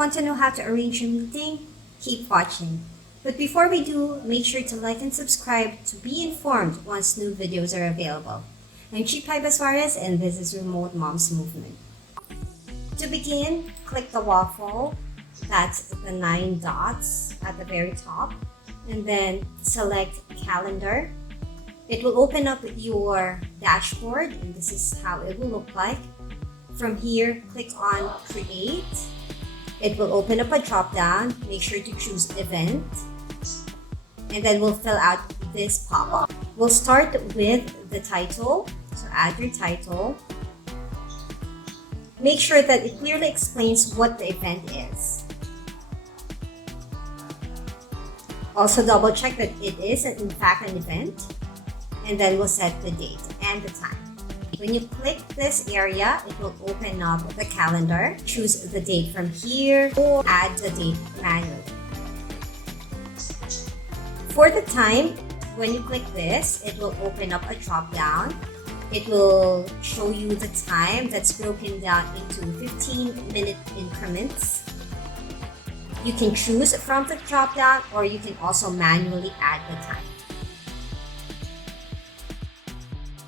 Want to know how to arrange your meeting? Keep watching. But before we do, make sure to like and subscribe to be informed once new videos are available. I'm Chipay Baswares and this is Remote Moms Movement. To begin, click the waffle, that's the 9 dots at the very top, and then select Calendar. It will open up your dashboard and this is how it will look like. From here, click on Create. It will open up a drop-down. Make sure to choose Event. And then we'll fill out this pop-up. We'll start with the title. So add your title. Make sure that it clearly explains what the event is. Also double check that it is in fact an event. And then we'll set the date and the time. When you click this area, it will open up the calendar. Choose the date from here or add the date manually. For the time, when you click this, it will open up a drop-down. It will show you the time that's broken down into 15-minute increments. You can choose from the drop-down or you can also manually add the time.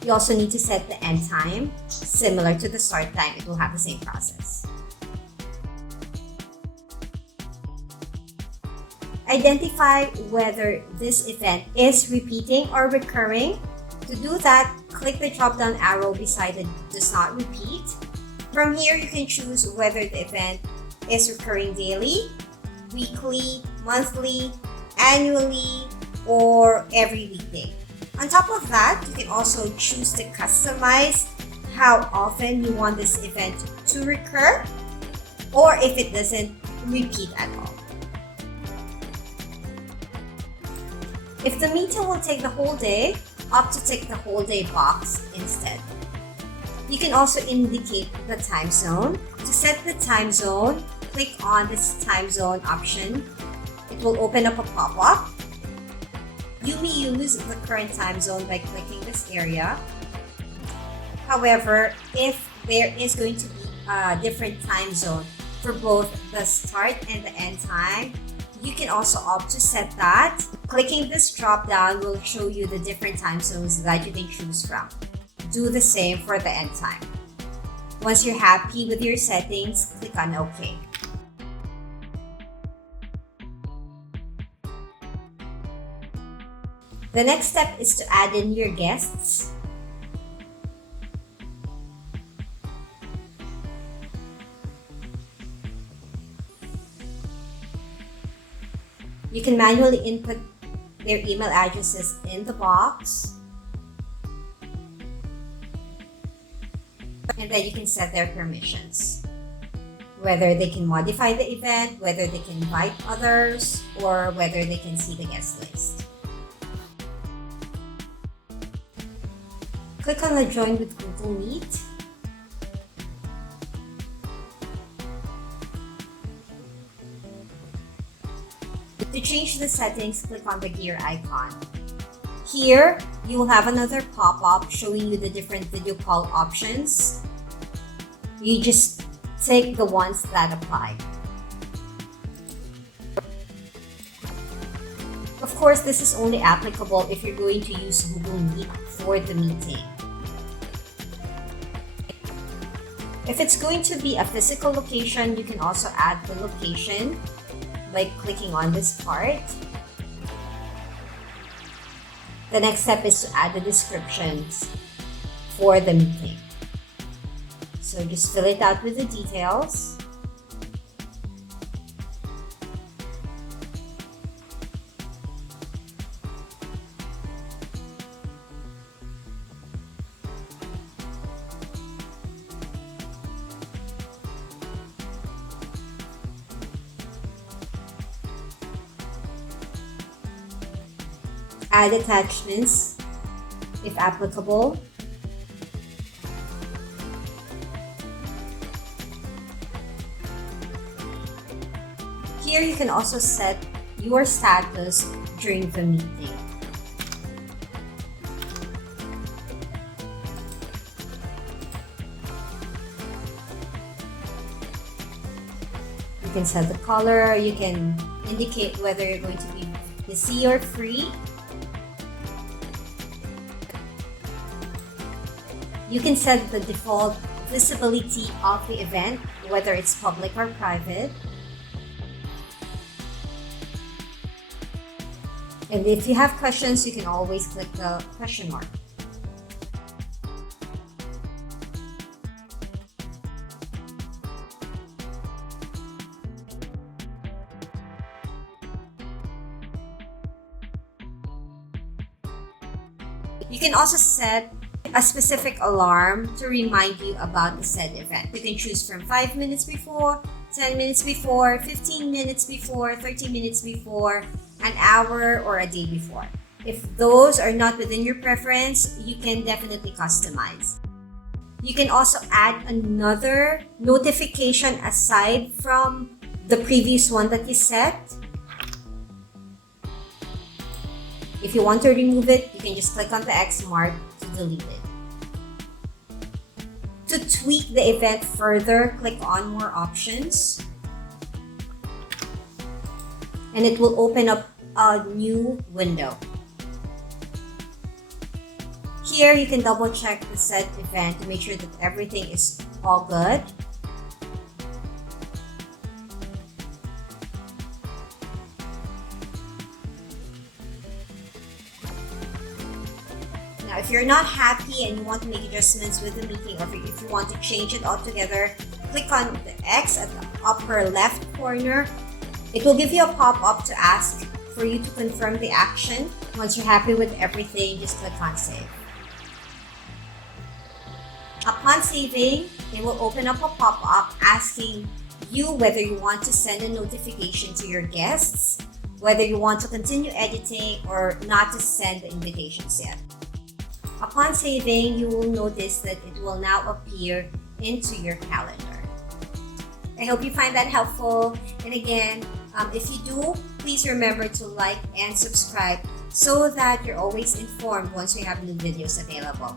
You also need to set the end time. Similar to the start time, it will have the same process. Identify whether this event is repeating or recurring. To do that, click the drop-down arrow beside the Does Not Repeat. From here, you can choose whether the event is recurring daily, weekly, monthly, annually, or every weekday. On top of that, you can also choose to customize how often you want this event to recur or if it doesn't repeat at all. If the meeting will take the whole day, opt to tick the whole day box instead. You can also indicate the time zone. To set the time zone, click on this time zone option. It will open up a pop-up. You may use the current time zone by clicking this area. However, if there is going to be a different time zone for both the start and the end time, you can also opt to set that. Clicking this drop-down will show you the different time zones that you can choose from. Do the same for the end time. Once you're happy with your settings, click on OK. The next step is to add in your guests. You can manually input their email addresses in the box. And then you can set their permissions. Whether they can modify the event, whether they can invite others, or whether they can see the guest list. Click on the Join with Google Meet. To change the settings, click on the gear icon. Here, you will have another pop-up showing you the different video call options. You just take the ones that apply. Of course, this is only applicable if you're going to use Google Meet for the meeting. If it's going to be a physical location, you can also add the location by clicking on this part. The next step is to add the descriptions for the meeting. So just fill it out with the details. Add attachments if applicable. Here you can also set your status during the meeting. You can set the color, you can indicate whether you're going to be busy or free. You can set the default visibility of the event, whether it's public or private. And if you have questions, you can always click the question mark. You can also set a specific alarm to remind you about the said event. You can choose from 5 minutes before, 10 minutes before, 15 minutes before, 30 minutes before, an hour, or a day before. If those are not within your preference, you can definitely customize. You can also add another notification aside from the previous one that you set. If you want to remove it, you can just click on the X mark to delete it. To tweak the event further, click on More Options. And it will open up a new window. Here, you can double check the set event to make sure that everything is all good. Now, if you're not happy and you want to make adjustments with the meeting, or if you want to change it altogether, click on the X at the upper left corner. It will give you a pop-up to ask for you to confirm the action. Once you're happy with everything, just click on Save. Upon saving, it will open up a pop-up asking you whether you want to send a notification to your guests, whether you want to continue editing, or not to send the invitations yet. Upon saving, you will notice that it will now appear into your calendar. I hope you find that helpful. And again, if you do, please remember to like and subscribe so that you're always informed once we have new videos available.